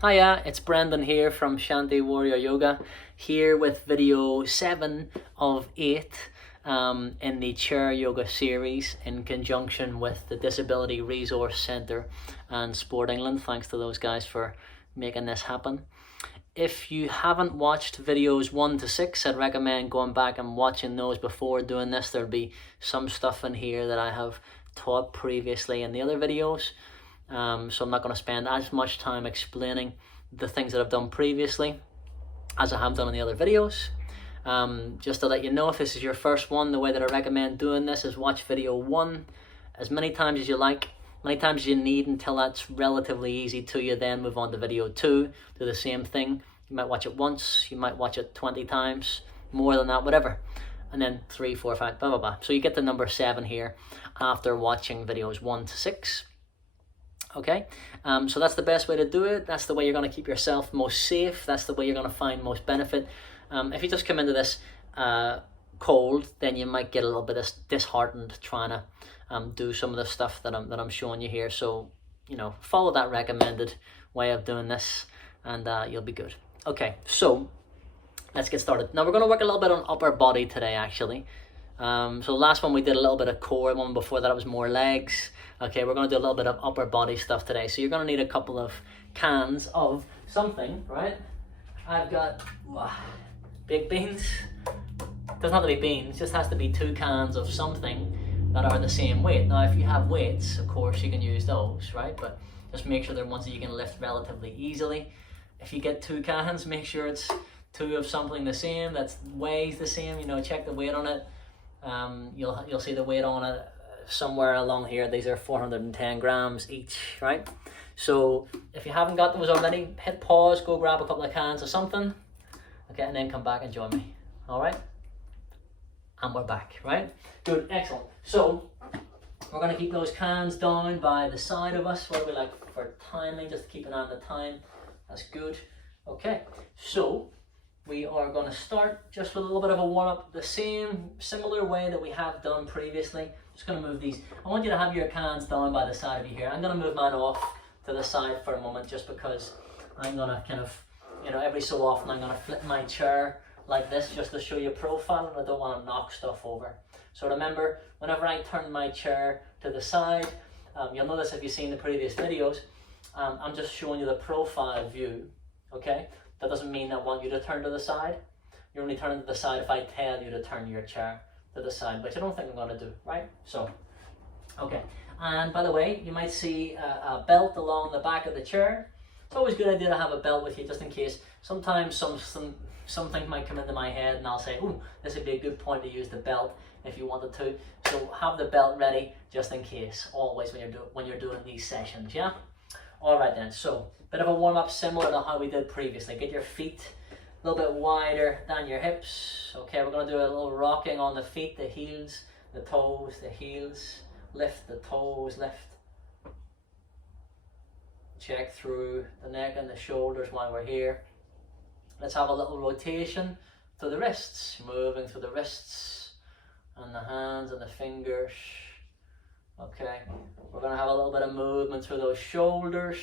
Hiya, it's Brendan here from Shanti Warrior Yoga, here with video 7 of 8 in the Chair Yoga series in conjunction with the Disability Resource Centre and Sport England. Thanks to those guys for making this happen. If you haven't watched videos 1 to 6, I'd recommend going back and watching those before doing this. There'll be some stuff in here that I have taught previously in the other videos. So I'm not going to spend as much time explaining the things that I've done previously as I have done in the other videos. Just to let you know, if this is your first one, the way that I recommend doing this is watch video 1 as many times as you like, many times as you need until that's relatively easy to you. Then move on to video 2, do the same thing. You might watch it once, you might watch it 20 times, more than that, whatever. And then 3, 4, 5, blah, blah, blah. So you get to number 7 here after watching videos 1 to 6. Okay, so that's the best way to do it. That's the way you're going to keep yourself most safe. That's the way you're going to find most benefit. If you just come into this cold, then you might get a little bit disheartened trying to do some of the stuff that I'm showing you here. So, follow that recommended way of doing this and you'll be good. Okay, so let's get started. Now we're going to work a little bit on upper body today, actually. So last one we did a little bit of core, one before that it was more legs. Okay, we're going to do a little bit of upper body stuff today. So you're going to need a couple of cans of something, right? I've got baked beans. It doesn't have to be beans, it just has to be 2 cans of something that are the same weight. Now if you have weights, of course you can use those, right? But just make sure they're ones that you can lift relatively easily. If you get 2 cans, make sure it's 2 of something the same, that weighs the same, check the weight on it. You'll see the weight on it somewhere along here. These are 410 grams each, right? So if you haven't got those already, hit pause, go grab a couple of cans of something, okay, and then come back and join me. All right, and we're back, right? Good, excellent. So we're going to keep those cans down by the side of us. What do we like for timing? Just keep an eye on the time. That's good. Okay, so we are going to start just with a little bit of a warm-up, the similar way that we have done previously. Just going to move these. I want you to have your cans down by the side of you here. I'm going to move mine off to the side for a moment just because I'm going to kind of, every so often I'm going to flip my chair like this just to show you profile, and I don't want to knock stuff over. So remember, whenever I turn my chair to the side, you'll notice if you've seen the previous videos, I'm just showing you the profile view, okay? That doesn't mean I want you to turn to the side. You're only turning to the side if I tell you to turn your chair to the side, which I don't think I'm going to do, right? So, okay. And by the way, you might see a belt along the back of the chair. It's always a good idea to have a belt with you just in case. Sometimes something might come into my head and I'll say, "Ooh, this would be a good point to use the belt if you wanted to." So have the belt ready just in case, always when you're doing these sessions, yeah? All right then, so bit of a warm-up similar to how we did previously. Get your feet a little bit wider than your hips. Okay, we're going to do a little rocking on the feet, the heels, the toes, the heels. Lift the toes, lift. Check through the neck and the shoulders while we're here. Let's have a little rotation to the wrists, moving through the wrists and the hands and the fingers. Okay, we're going to have a little bit of movement through those shoulders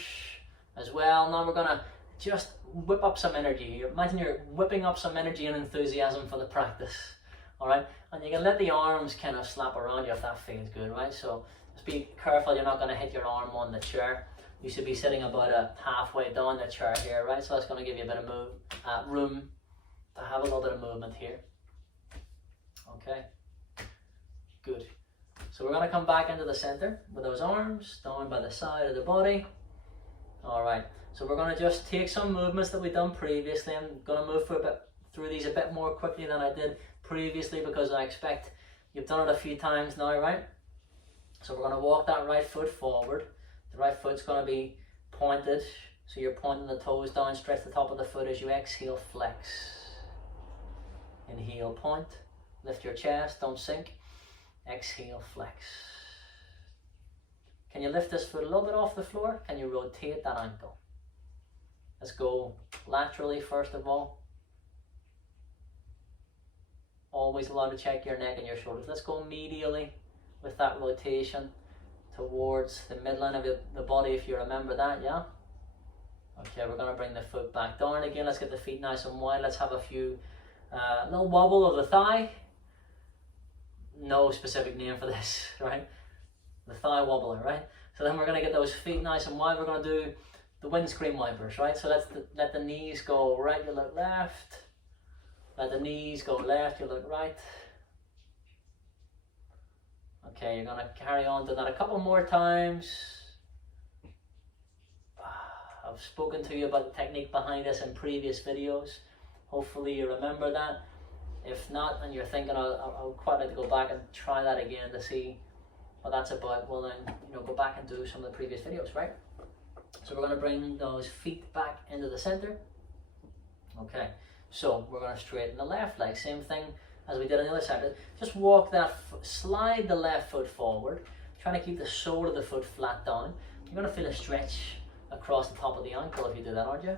as well. Now we're going to just whip up some energy. Imagine you're whipping up some energy and enthusiasm for the practice. All right, and you can let the arms kind of slap around you if that feels good, right? So just be careful you're not going to hit your arm on the chair. You should be sitting about halfway down the chair here, right? So that's going to give you a bit of room to have a little bit of movement here. Okay, good. So we're going to come back into the center with those arms down by the side of the body. All right, so we're going to just take some movements that we've done previously. I'm going to move through these a bit more quickly than I did previously because I expect you've done it a few times now, right? So we're going to walk that right foot forward. The right foot's going to be pointed, so you're pointing the toes down, stretch the top of the foot as you exhale, flex. Inhale, point, lift your chest, don't sink. Exhale, flex. Can you lift this foot a little bit off the floor? Can you rotate that ankle? Let's go laterally first of all. Always allowed to check your neck and your shoulders. Let's go medially with that rotation towards the midline of the body, if you remember that, yeah? Okay, we're going to bring the foot back down again. Let's get the feet nice and wide. Let's have a few little wobble of the thigh. No specific name for this, right? The thigh wobbler, right? So then we're going to get those feet nice and wide. We're going to do the windscreen wipers, right? So let the knees go right, you look left. Let the knees go left, you look right. Okay, you're going to carry on doing that a couple more times. I've spoken to you about the technique behind this in previous videos. Hopefully you remember that. If not, and you're thinking, I'll quite like to go back and try that again to see what that's about, well then, go back and do some of the previous videos, right? So we're going to bring those feet back into the center. Okay, so we're going to straighten the left leg. Same thing as we did on the other side. Just walk that, slide the left foot forward, trying to keep the sole of the foot flat down. You're going to feel a stretch across the top of the ankle if you do that, aren't you?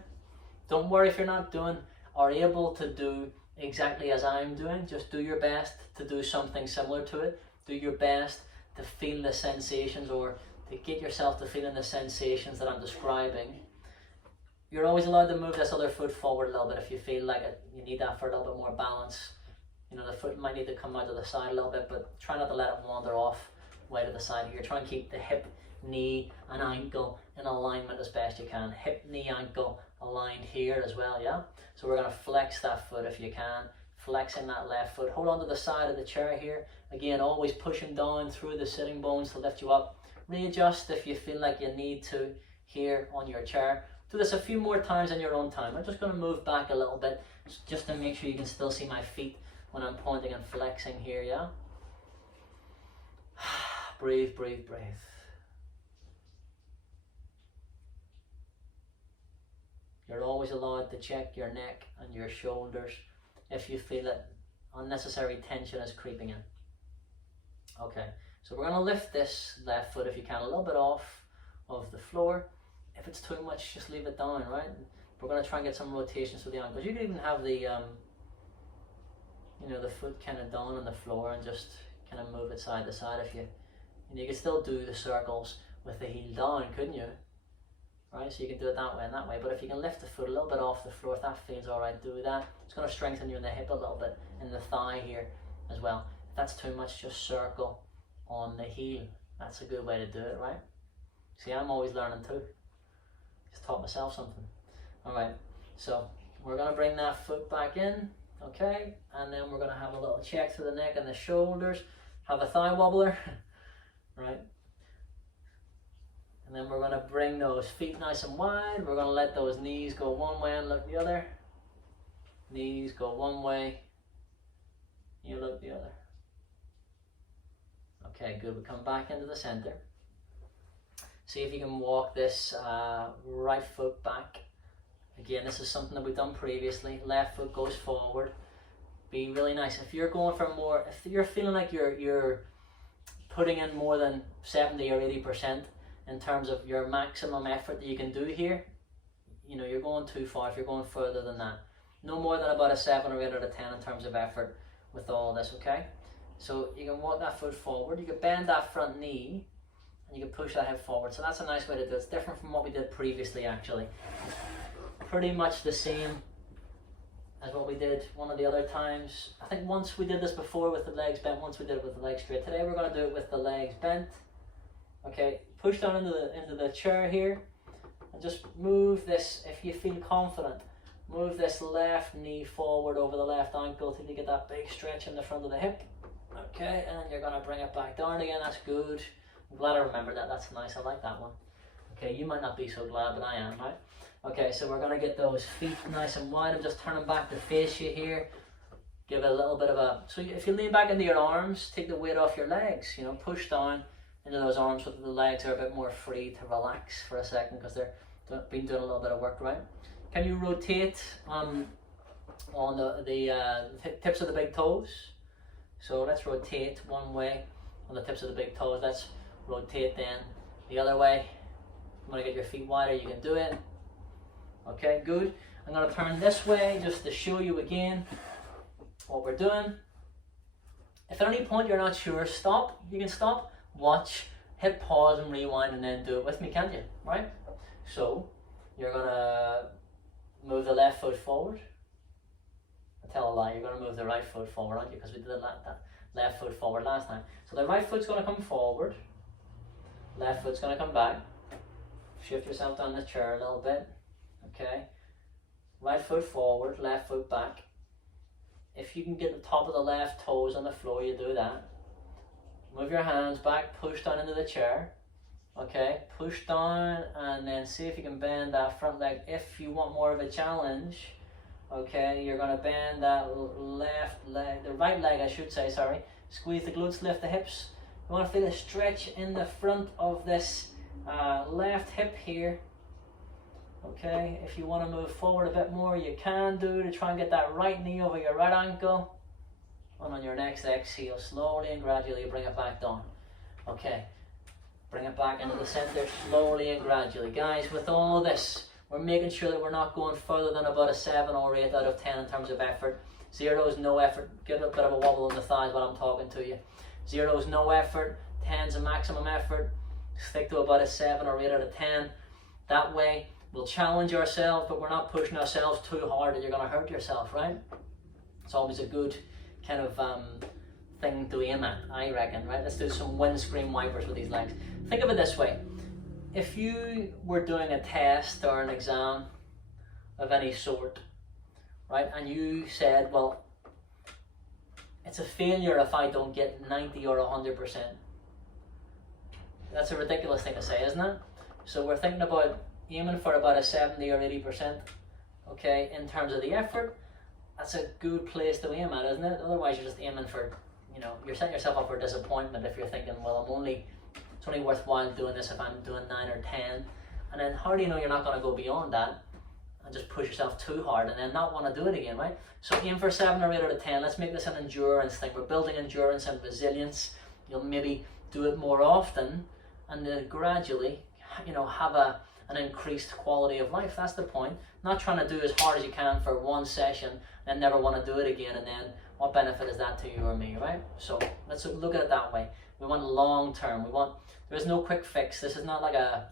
Don't worry if you're not doing or able to do exactly as I'm doing. Just do your best to do something similar to it. Do your best to feel the sensations, or to get yourself to feeling the sensations that I'm describing. You're always allowed to move this other foot forward a little bit if you feel like you need that for a little bit more balance. The foot might need to come out to the side a little bit, but try not to let it wander off way to the side here. Try and keep the hip, knee and ankle in alignment as best you can. Hip, knee, ankle aligned here as well, yeah? So we're going to flex that foot if you can. Flexing that left foot. Hold on to the side of the chair here. Again, always pushing down through the sitting bones to lift you up. Readjust if you feel like you need to here on your chair. Do this a few more times in your own time. I'm just going to move back a little bit just to make sure you can still see my feet when I'm pointing and flexing here, yeah? Breathe, breathe, breathe. You're always allowed to check your neck and your shoulders if you feel that unnecessary tension is creeping in. Okay, so we're going to lift this left foot, if you can, a little bit off of the floor. If it's too much, just leave it down, right? We're going to try and get some rotations through the ankles. You can even have the, the foot kind of down on the floor and just kind of move it side to side. If you could still do the circles with the heel down, couldn't you? Right, so you can do it that way and that way, but if you can lift the foot a little bit off the floor, if that feels alright, do that. It's going to strengthen you in the hip a little bit, in the thigh here as well. If that's too much, just circle on the heel. That's a good way to do it, right? See, I'm always learning too. Just taught myself something. Alright, so we're going to bring that foot back in, okay? And then we're going to have a little check through the neck and the shoulders. Have a thigh wobbler, right? And then we're going to bring those feet nice and wide. We're going to let those knees go one way and look the other. Knees go one way, you look the other. Okay, good. We come back into the center. See if you can walk this right foot back. Again, this is something that we've done previously. Left foot goes forward. Be really nice. If you're going for more, if you're feeling like you're putting in more than 70 or 80%, in terms of your maximum effort that you can do here, you're going too far if you're going further than that. No more than about a 7 or 8 out of 10 in terms of effort with all this, okay? So you can walk that foot forward, you can bend that front knee, and you can push that hip forward. So that's a nice way to do it. It's different from what we did previously, actually. Pretty much the same as what we did one of the other times. I think once we did this before with the legs bent, once we did it with the legs straight. Today we're going to do it with the legs bent. Okay, push down into the chair here, and just move this, if you feel confident, move this left knee forward over the left ankle till you get that big stretch in the front of the hip. Okay, and then you're going to bring it back down again. That's good. I'm glad I remembered that. That's nice. I like that one. Okay, you might not be so glad, but I am, right? Okay, so we're going to get those feet nice and wide. I'm just turning back to face you here. Give it a little bit of a... So if you lean back into your arms, take the weight off your legs. Push down into those arms so that the legs are a bit more free to relax for a second, because they've been doing a little bit of work, right? Can you rotate on the tips of the big toes? So let's rotate one way on the tips of the big toes. Let's rotate then the other way. You want to get your feet wider, you can do it. Okay, good. I'm going to turn this way just to show you again what we're doing. If at any point you're not sure, stop. You can stop, watch, hit pause and rewind, and then do it with me, can't you? Right? So you're gonna move the left foot forward. I tell a lie, you're gonna move the right foot forward, aren't you? Because we did that left foot forward last time. So the right foot's gonna come forward, left foot's gonna come back. Shift yourself down the chair a little bit, okay? Right foot forward, left foot back. If you can get the top of the left toes on the floor, you do that. Move your hands back, push down into the chair. Okay, push down and then see if you can bend that front leg. If you want more of a challenge, okay, you're gonna bend that left leg, the right leg I should say, sorry. Squeeze the glutes, lift the hips. You wanna feel a stretch in the front of this left hip here. Okay, if you wanna move forward a bit more, you can do to try and get that right knee over your right ankle. And on your next exhale, slowly and gradually bring it back down. Okay. Bring it back into the center slowly and gradually. Guys, with all this, we're making sure that we're not going further than about a 7 or 8 out of 10 in terms of effort. 0 is no effort. Give a bit of a wobble in the thighs while I'm talking to you. 0 is no effort. 10 is a maximum effort. Stick to about a 7 or 8 out of 10. That way, we'll challenge ourselves, but we're not pushing ourselves too hard that you're going to hurt yourself, right? It's always a good kind of thing to aim at, I reckon, right? Let's do some windscreen wipers with these legs. Think of it this way. If you were doing a test or an exam of any sort, right, and you said, well, it's a failure if I don't get 90 or 100%. That's a ridiculous thing to say, isn't it? So we're thinking about aiming for about a 70 or 80%, okay, in terms of the effort. That's a good place to aim at, isn't it? Otherwise you're just aiming for, you know, you're setting yourself up for disappointment if you're thinking, well, it's only worthwhile doing this if I'm doing 9 or 10. And then how do you know you're not going to go beyond that and just push yourself too hard and then not want to do it again, right? So aim for 7 or 8 out of 10. Let's make this an endurance thing. We're building endurance and resilience. You'll maybe do it more often and then gradually, you know, have an increased quality of life. That's the point. Not trying to do as hard as you can for one session and never want to do it again, and then what benefit is that to you or me, right? So let's look at it that way. We want long term. There's no quick fix. This is not like a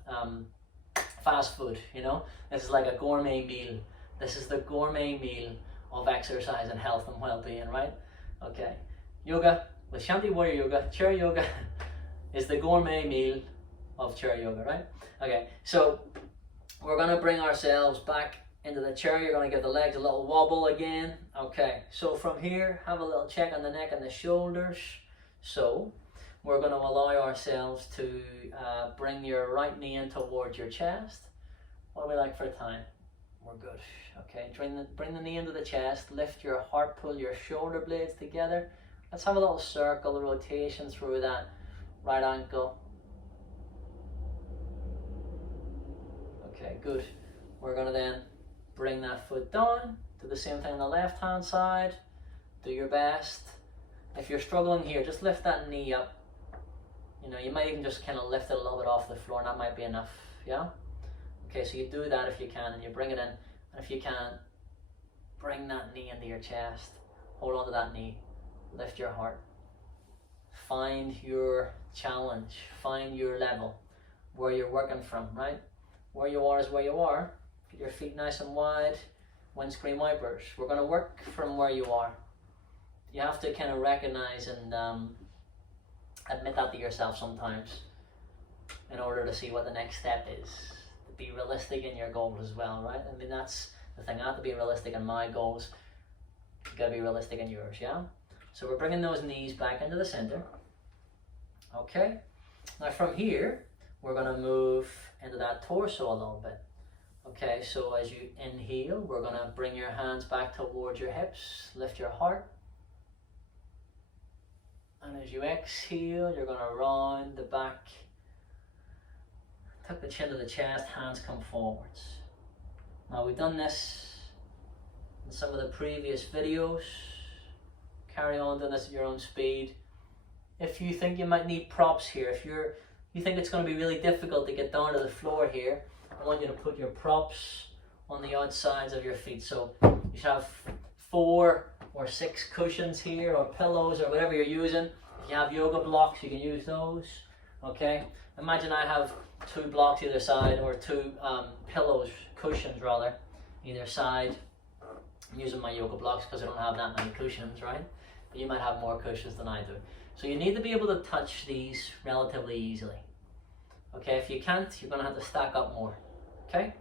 fast food, you know? This is like a gourmet meal. This is the gourmet meal of exercise and health and well-being, right? Okay. Yoga with Shanti Warrior Yoga, chair yoga is the gourmet meal of chair yoga, right? Okay, so we're gonna bring ourselves back into the chair. You're gonna give the legs a little wobble again. Okay, so from here, have a little check on the neck and the shoulders. So we're gonna allow ourselves to bring your right knee in towards your chest. What do we like for time? We're good. Okay, bring the knee into the chest, lift your heart, pull your shoulder blades together. Let's have a little circle rotation through that right ankle. Okay, good. We're gonna then bring that foot down. Do the same thing on the left hand side. Do your best. If you're struggling here, just lift that knee up. You know, you might even just kind of lift it a little bit off the floor and that might be enough, yeah? Okay, so you do that if you can and you bring it in. And if you can, bring that knee into your chest. Hold on to that knee. Lift your heart. Find your challenge. Find your level. Where you're working from, right? Where you are is where you are. Get your feet nice and wide. Windscreen wipers. We're going to work from where you are. You have to kind of recognize and admit that to yourself sometimes in order to see what the next step is. To be realistic in your goals as well, right? I mean, that's the thing. I have to be realistic in my goals. You got to be realistic in yours, yeah? So we're bringing those knees back into the center. Okay. Now from here, we're going to move into that torso a little bit. Okay, so as you inhale, we're going to bring your hands back towards your hips, lift your heart. And as you exhale, you're going to round the back, tuck the chin to the chest, hands come forwards. Now we've done this in some of the previous videos. Carry on doing this at your own speed. If you think you might need props here, if you think it's going to be really difficult to get down to the floor here, I want you to put your props on the outsides of your feet. So you should have 4 or 6 cushions here or pillows or whatever you're using. If you have yoga blocks, you can use those. Okay, imagine I have two blocks either side, or two pillows, cushions rather, either side. I'm using my yoga blocks because I don't have that many cushions, right? But you might have more cushions than I do. So you need to be able to touch these relatively easily. Okay, if you can't, you're going to have to stack up more. Okay,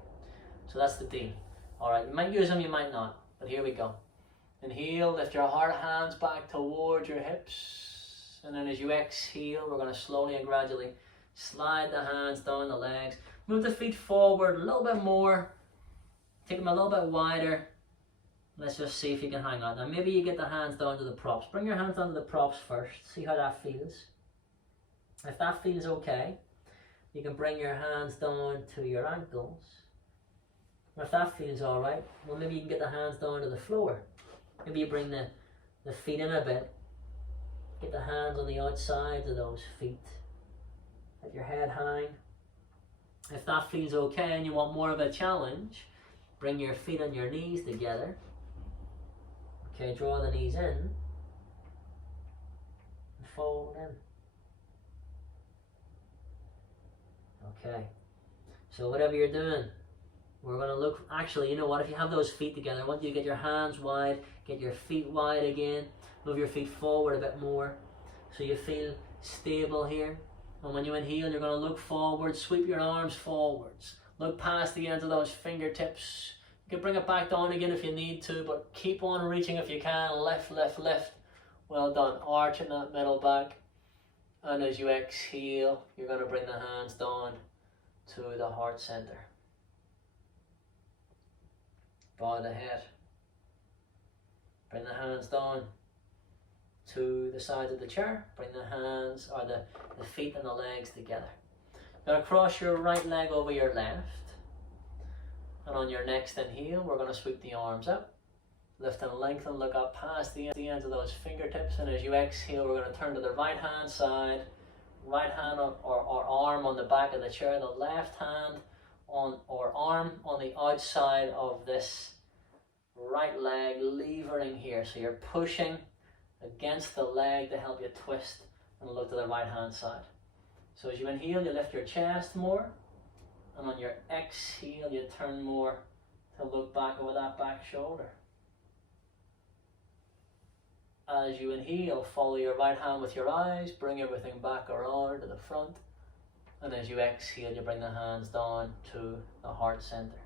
so that's the deal. All right, you might use them, you might not, but here we go. Inhale, lift your heart hands back towards your hips. And then as you exhale, we're going to slowly and gradually slide the hands down the legs. Move the feet forward a little bit more. Take them a little bit wider. Let's just see if you can hang on. Now maybe you get the hands down to the props. Bring your hands down to the props first. See how that feels. If that feels okay, you can bring your hands down to your ankles. If that feels alright, well maybe you can get the hands down to the floor. Maybe you bring the feet in a bit. Get the hands on the outsides of those feet. Let your head hang. If that feels okay and you want more of a challenge, bring your feet on your knees together. Okay, draw the knees in. And fold in. Okay. So whatever you're doing, we're going to look, actually, you know what, if you have those feet together, I want you to get your hands wide, get your feet wide again, move your feet forward a bit more so you feel stable here. And when you inhale, you're going to look forward, sweep your arms forwards, look past the ends of those fingertips. You can bring it back down again if you need to, but keep on reaching if you can, lift, lift, lift. Well done, arching that middle back. And as you exhale, you're going to bring the hands down to the heart center. Bow the head. Bring the hands down to the sides of the chair. Bring the hands, or the feet and the legs together. You're going to cross your right leg over your left. And on your next inhale, we're going to sweep the arms up. Lift and lengthen, look up past the ends of those fingertips. And as you exhale, we're going to turn to the right hand side. Right hand or arm on the back of the chair. The left hand on or arm on the outside of this right leg, levering here. So you're pushing against the leg to help you twist and look to the right hand side. So as you inhale, you lift your chest more. And on your exhale, you turn more to look back over that back shoulder. As you inhale, follow your right hand with your eyes, bring everything back around to the front. And as you exhale, you bring the hands down to the heart center.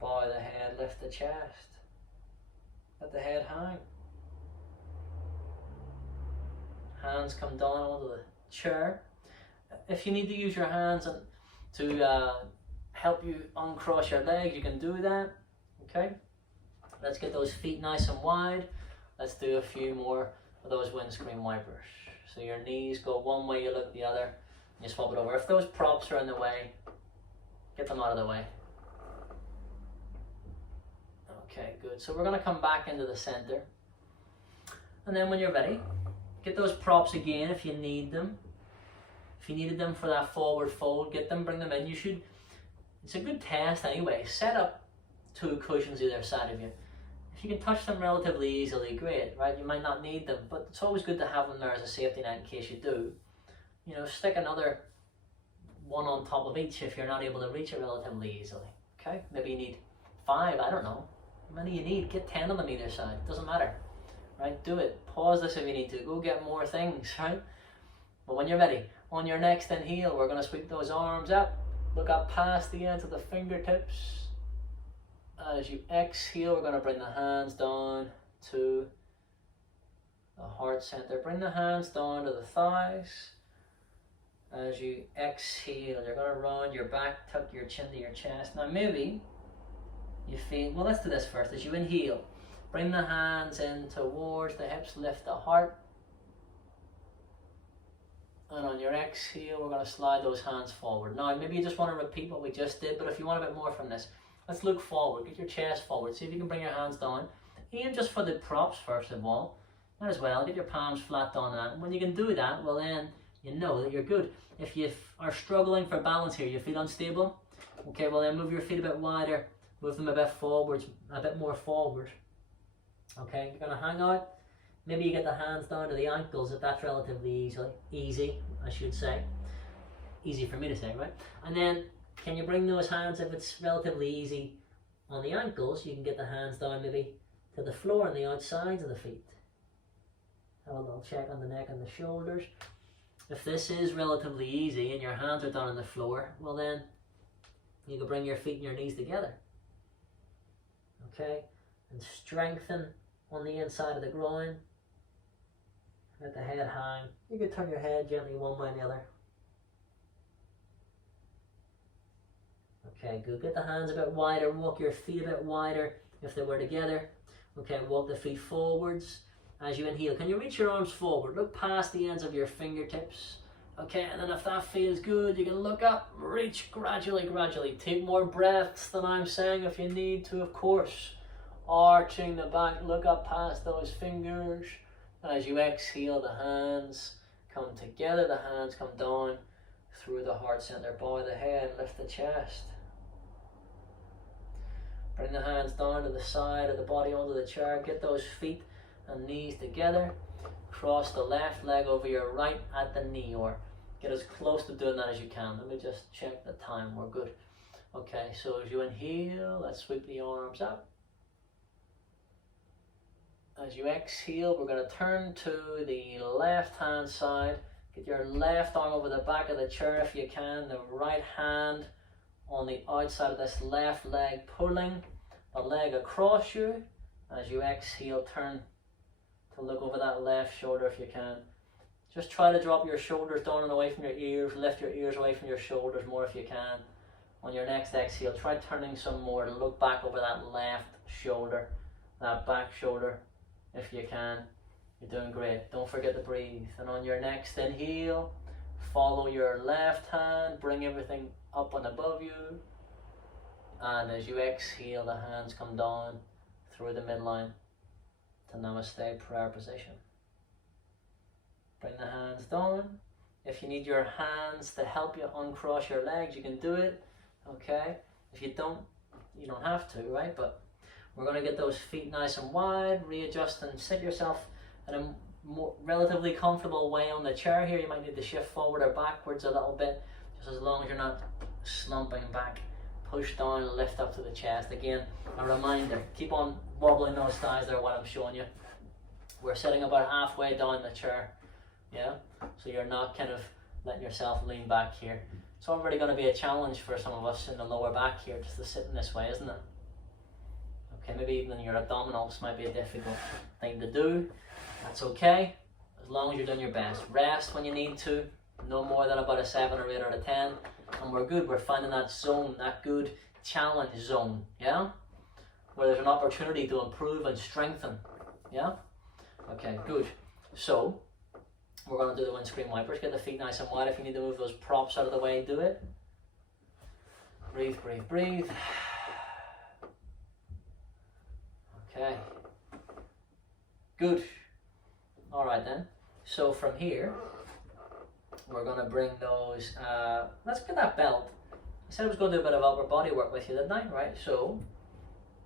Bow the head, lift the chest. Let the head hang. Hands come down onto the chair. If you need to use your hands to help you uncross your legs, you can do that. Okay? Let's get those feet nice and wide. Let's do a few more of those windscreen wipers. So your knees go one way, you look the other, and you swap it over. If those props are in the way, get them out of the way. Okay, good. So we're going to come back into the center. And then when you're ready, get those props again if you need them. If you needed them for that forward fold, get them, bring them in. You should, it's a good test anyway. Set up two cushions either side of you. If you can touch them relatively easily, great, right? You might not need them, but it's always good to have them there as a safety net in case you do. You know, stick another one on top of each if you're not able to reach it relatively easily, okay? Maybe you need 5, I don't know. How many you need? Get 10 of them either side, doesn't matter, right? Do it. Pause this if you need to. Go get more things, right? But when you're ready, on your next inhale, we're going to sweep those arms up. Look up past the ends of the fingertips. As you exhale, we're going to bring the hands down to the heart center. Bring the hands down to the thighs. As you exhale, you're going to round your back, tuck your chin to your chest. Now maybe you feel, well, let's do this first. As you inhale, bring the hands in towards the hips, lift the heart. And on your exhale, we're going to slide those hands forward. Now, maybe you just want to repeat what we just did, but if you want a bit more from this, let's look forward. Get your chest forward. See if you can bring your hands down. Aim just for the props, first of all. Might as well. Get your palms flat on that. And when you can do that, well then, you know that you're good. If you are struggling for balance here, you feel unstable, okay, well then move your feet a bit wider. Move them a bit forwards, a bit more forward. Okay, you're going to hang out. Maybe you get the hands down to the ankles if that's relatively easy, I should say. Easy for me to say, right? And then, can you bring those hands, if it's relatively easy on the ankles, you can get the hands down maybe to the floor on the outsides of the feet. Have a little check on the neck and the shoulders. If this is relatively easy and your hands are down on the floor, well then, you can bring your feet and your knees together. Okay? And strengthen on the inside of the groin. Get the head high. You can turn your head gently one way or the other. Okay, good. Get the hands a bit wider. Walk your feet a bit wider if they were together. Okay, walk the feet forwards as you inhale. Can you reach your arms forward? Look past the ends of your fingertips. Okay, and then if that feels good, you can look up, reach gradually, gradually. Take more breaths than I'm saying if you need to, of course. Arching the back, look up past those fingers. As you exhale, the hands come together, the hands come down through the heart center. Bow the head, lift the chest. Bring the hands down to the side of the body onto the chair. Get those feet and knees together. Cross the left leg over your right at the knee, or get as close to doing that as you can. Let me just check the time. We're good. Okay, so as you inhale, let's sweep the arms up. As you exhale, we're going to turn to the left hand side. Get your left arm over the back of the chair if you can. The right hand on the outside of this left leg, pulling the leg across you. As you exhale, turn to look over that left shoulder if you can. Just try to drop your shoulders down and away from your ears. Lift your ears away from your shoulders more if you can. On your next exhale, try turning some more to look back over that left shoulder, that back shoulder if you can. You're doing great. Don't forget to breathe. And on your next inhale, follow your left hand, bring everything up and above you. And as you exhale, the hands come down through the midline to Namaste prayer position. Bring the hands down. If you need your hands to help you uncross your legs, you can do it. Okay? If you don't, you don't have to, right? But we're going to get those feet nice and wide, readjust and sit yourself in a more relatively comfortable way on the chair here. You might need to shift forward or backwards a little bit, just as long as you're not slumping back. Push down, lift up to the chest. Again, a reminder, keep on wobbling those thighs there while I'm showing you. We're sitting about halfway down the chair, yeah? So you're not kind of letting yourself lean back here. It's already going to be a challenge for some of us in the lower back here, just to sit in this way, isn't it? Okay, maybe even your abdominals might be a difficult thing to do. That's okay, as long as you're doing your best. Rest when you need to, no more than about a 7 or 8 out of 10. And we're good, we're finding that zone, that good challenge zone, yeah? Where there's an opportunity to improve and strengthen, yeah? Okay, good. So, we're going to do the windscreen wipers. Get the feet nice and wide. If you need to move those props out of the way, do it. Breathe, breathe, breathe. Okay. Good. Alright then. So from here, we're going to bring those, let's get that belt. I said I was going to do a bit of upper body work with you, didn't I? Right, so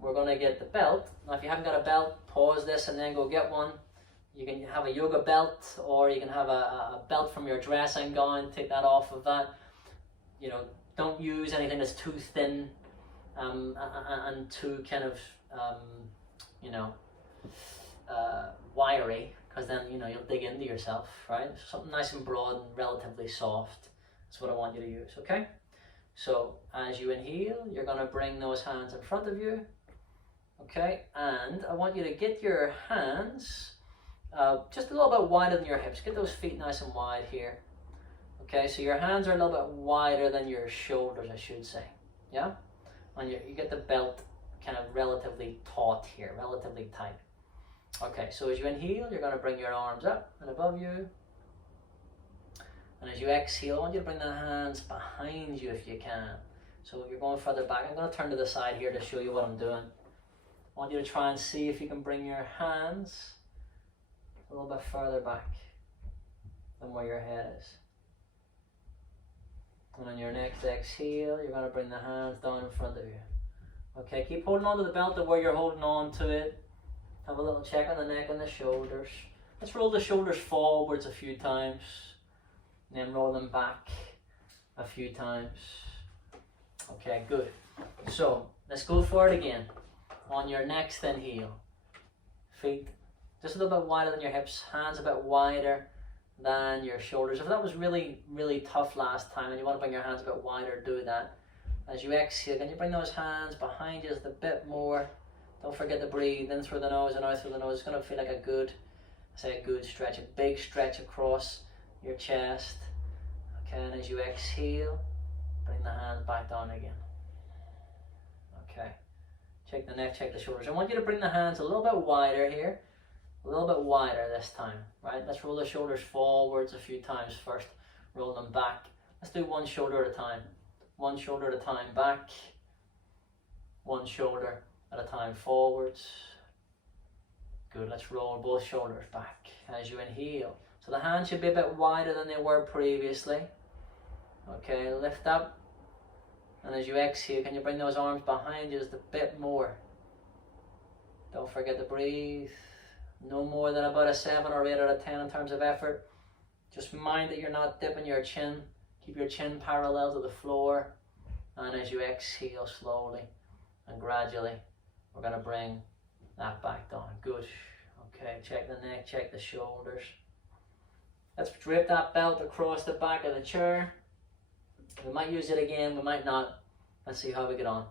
we're going to get the belt. Now if you haven't got a belt, pause this and then go get one. You can have a yoga belt, or you can have a belt from your dressing gown, take that off of that. You know, don't use anything that's too thin and too kind of, you know, wiry, because then, you know, you'll dig into yourself, right? Something nice and broad and relatively soft. That's what I want you to use, okay? So as you inhale, you're going to bring those hands in front of you, okay? And I want you to get your hands just a little bit wider than your hips. Get those feet nice and wide here. Okay, so your hands are a little bit wider than your shoulders, I should say. Yeah? And you get the belt kind of relatively taut here, relatively tight. Okay, so as you inhale, you're going to bring your arms up and above you. And as you exhale, I want you to bring the hands behind you if you can. So you're going further back. I'm going to turn to the side here to show you what I'm doing. I want you to try and see if you can bring your hands a little bit further back than where your head is. And on your next exhale, you're going to bring the hands down in front of you. Okay, keep holding on to the belt to where you're holding on to it. Have a little check on the neck and the shoulders. Let's roll the shoulders forwards a few times. And then roll them back. a few times. Okay, good. So let's go for it again. On your next inhale, feet just a little bit wider than your hips, hands a bit wider than your shoulders. If that was really, really tough last time and you want to bring your hands a bit wider, do that. As you exhale, can you bring those hands behind you just a bit more? Don't forget to breathe in through the nose and out through the nose. It's going to feel like a good stretch, a big stretch across your chest. Okay, and as you exhale, bring the hands back down again. Okay, check the neck, check the shoulders. I want you to bring the hands a little bit wider here, a little bit wider this time, right? Let's roll the shoulders forwards a few times first, roll them back. Let's do one shoulder at a time. One shoulder at a time back, one shoulder at a time forwards. Good, let's roll both shoulders back as you inhale. So the hands should be a bit wider than they were previously. Okay, lift up. And as you exhale, can you bring those arms behind you just a bit more? Don't forget to breathe. No more than about a 7 or 8 out of 10 in terms of effort. Just mind that you're not dipping your chin. Keep your chin parallel to the floor. And as you exhale slowly and gradually, we're going to bring that back down. Good. Okay, check the neck, check the shoulders. Let's drape that belt across the back of the chair. We might use it again, we might not. Let's see how we get on.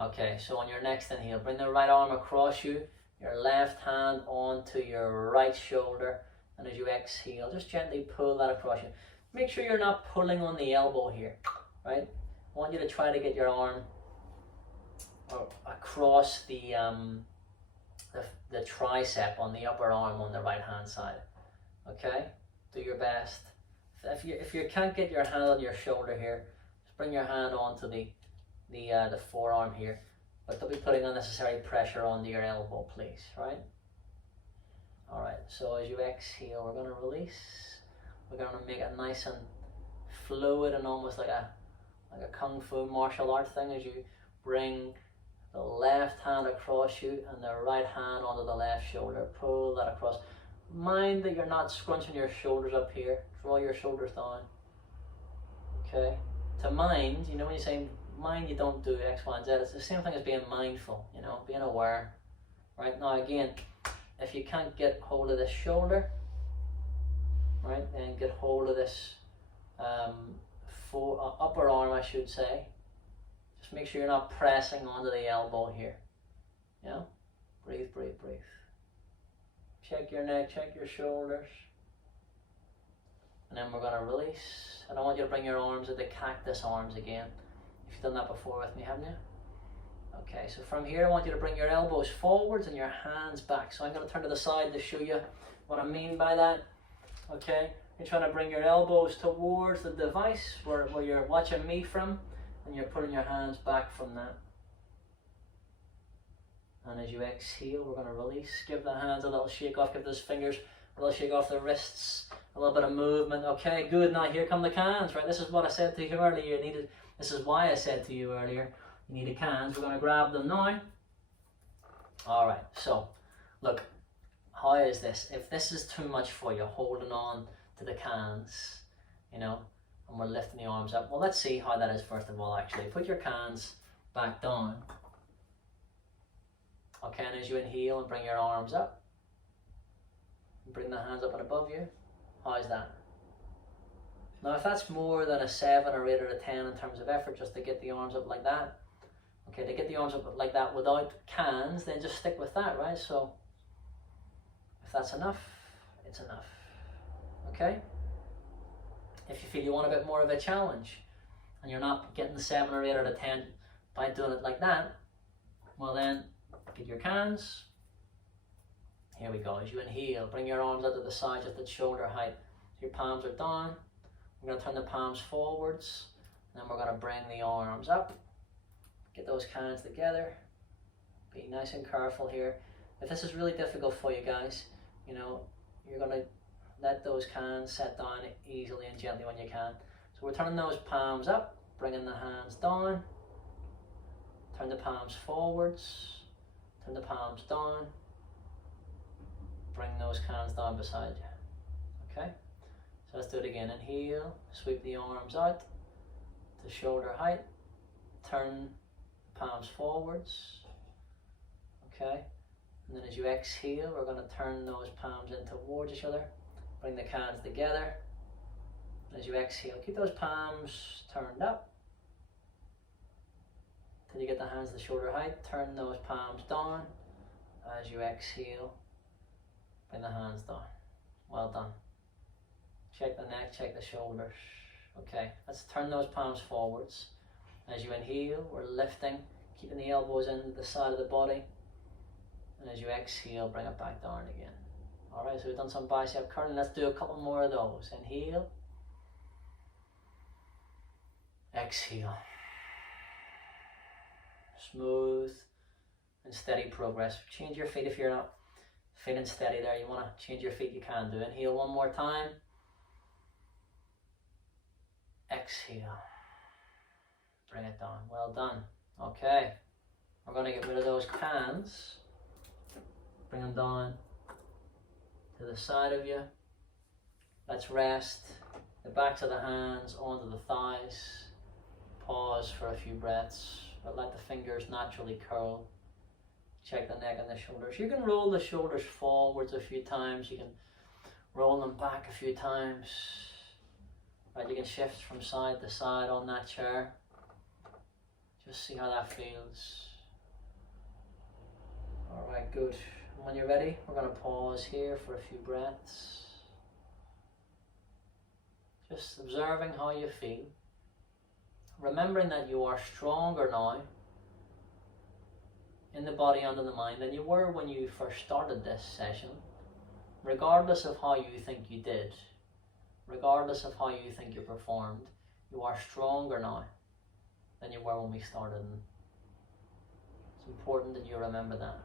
Okay, so on your next inhale, bring the right arm across you, your left hand onto your right shoulder, and as you exhale, just gently pull that across you. Make sure you're not pulling on the elbow here, right? I want you to try to get your arm across the tricep on the upper arm on the right hand side. Okay, do your best. If you can't get your hand on your shoulder here, just bring your hand onto the forearm here, but don't be putting unnecessary pressure onto your elbow, please. Right? All right. So as you exhale, we're going to release. We're going to make it nice and fluid and almost like a kung fu martial art thing as you bring the left hand across you and the right hand onto the left shoulder. Pull that across. Mind that you're not scrunching your shoulders up here. Draw your shoulders down. Okay? To mind, you know when you say mind, you don't do X, Y, and Z. It's the same thing as being mindful, you know, being aware. Right? Now again, if you can't get hold of this shoulder, right, then get hold of this upper arm, I should say. Just make sure you're not pressing onto the elbow here. Yeah? Breathe, breathe, breathe. Check your neck, check your shoulders. And then we're going to release. And I want you to bring your arms to the cactus arms again. If you've done that before with me, haven't you? Okay, so from here I want you to bring your elbows forwards and your hands back. So I'm going to turn to the side to show you what I mean by that. Okay, you're trying to bring your elbows towards the device where you're watching me from, and you're putting your hands back from that. And as you exhale, we're going to release. Give the hands a little shake off, give those fingers a little shake off the wrists, a little bit of movement. Okay, good. Now here come the cans, right? This is what I said to you earlier. This is why I said to you earlier, you needed cans. We're going to grab them now. All right, so look, how is this? If this is too much for you, holding on to the cans, you know, and we're lifting the arms up. Well, let's see how that is first of all, actually. Put your cans back down. Okay, and as you inhale and bring your arms up, bring the hands up and above you. How's that? Now, if that's more than a 7 or 8 or a 10 in terms of effort, just to get the arms up like that, okay, to get the arms up like that without cans, then just stick with that, right? So, if that's enough, it's enough. Okay? If you feel you want a bit more of a challenge, and you're not getting the 7 or 8 out of 10 by doing it like that, well then, get your cans. Here we go. As you inhale, bring your arms out to the side, just at shoulder height. So your palms are down. We're going to turn the palms forwards. And then we're going to bring the arms up. Get those cans together. Be nice and careful here. If this is really difficult for you guys, you know, you're going to let those cans set down easily and gently when you can. So we're turning those palms up, bringing the hands down. Turn the palms forwards. Turn the palms down. Bring those cans down beside you. Okay? So let's do it again. Inhale, sweep the arms out. to shoulder height. Turn palms forwards. Okay. And then as you exhale, we're going to turn those palms in towards each other. Bring the hands together. And as you exhale, keep those palms turned up. Till you get the hands to shoulder height. Turn those palms down. As you exhale, bring the hands down. Well done. Check the neck, check the shoulders. Okay, let's turn those palms forwards. As you inhale, we're lifting, keeping the elbows into the side of the body. And as you exhale, bring it back down again. Alright, so we've done some bicep curling. Let's do a couple more of those. Inhale. Exhale. Smooth and steady progress. Change your feet if you're not feeling steady there. You want to change your feet, you can do. Inhale one more time. Exhale. Bring it down. Well done. Okay. We're going to get rid of those hands. Bring them down to the side of you. Let's rest the backs of the hands onto the thighs. Pause for a few breaths, but let the fingers naturally curl. Check the neck and the shoulders. You can roll the shoulders forwards a few times. You can roll them back a few times. Right, you can shift from side to side on that chair. Just see how that feels. Alright, good. When you're ready, we're going to pause here for a few breaths. Just observing how you feel. Remembering that you are stronger now in the body and in the mind than you were when you first started this session. Regardless of how you think you did, regardless of how you think you performed, you are stronger now than you were when we started. It's important that you remember that.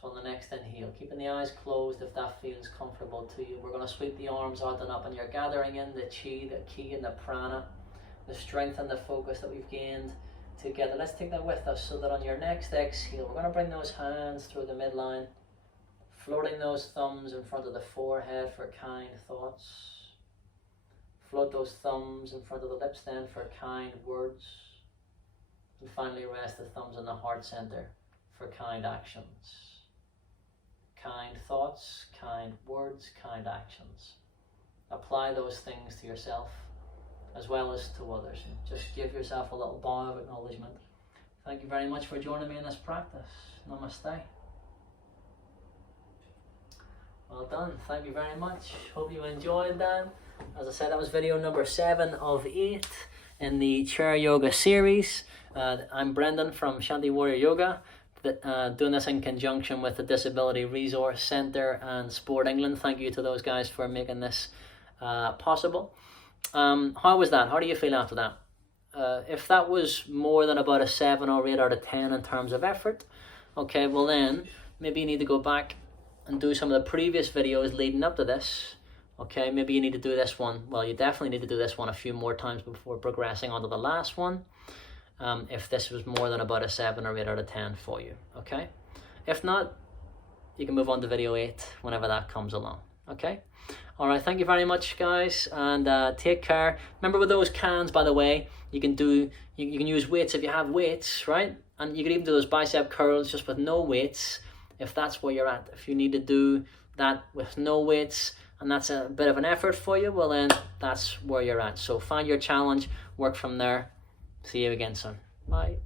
So on the next inhale, keeping the eyes closed if that feels comfortable to you. We're going to sweep the arms out and up, and you're gathering in the chi, the ki and the prana, the strength and the focus that we've gained together. Let's take that with us so that on your next exhale, we're going to bring those hands through the midline, floating those thumbs in front of the forehead for kind thoughts. Float those thumbs in front of the lips then for kind words. And finally rest the thumbs in the heart center for kind actions. Kind thoughts, kind words, kind actions. Apply those things to yourself as well as to others. And just give yourself a little bow of acknowledgement. Thank you very much for joining me in this practice. Namaste. Well done. Thank you very much. Hope you enjoyed that. As I said, that was video number 7 of 8 in the Chair Yoga series. I'm Brendan from Shanti Warrior Yoga. Doing this in conjunction with the Disability Resource Centre and Sport England. Thank you to those guys for making this possible. How was that? How do you feel after that? If that was more than about a 7 or 8 out of 10 in terms of effort, okay, well then maybe you need to go back and do some of the previous videos leading up to this. Okay, maybe you need to do this one. Well, you definitely need to do this one a few more times before progressing on to the last one. If this was more than about a 7 or 8 out of 10 for you, okay? If not, you can move on to video 8 whenever that comes along, okay? All right, thank you very much, guys, and take care. Remember with those cans, by the way, you can use weights if you have weights, right? And you can even do those bicep curls just with no weights, if that's where you're at. If you need to do that with no weights, and that's a bit of an effort for you, well then, that's where you're at. So find your challenge, work from there. See you again soon. Bye.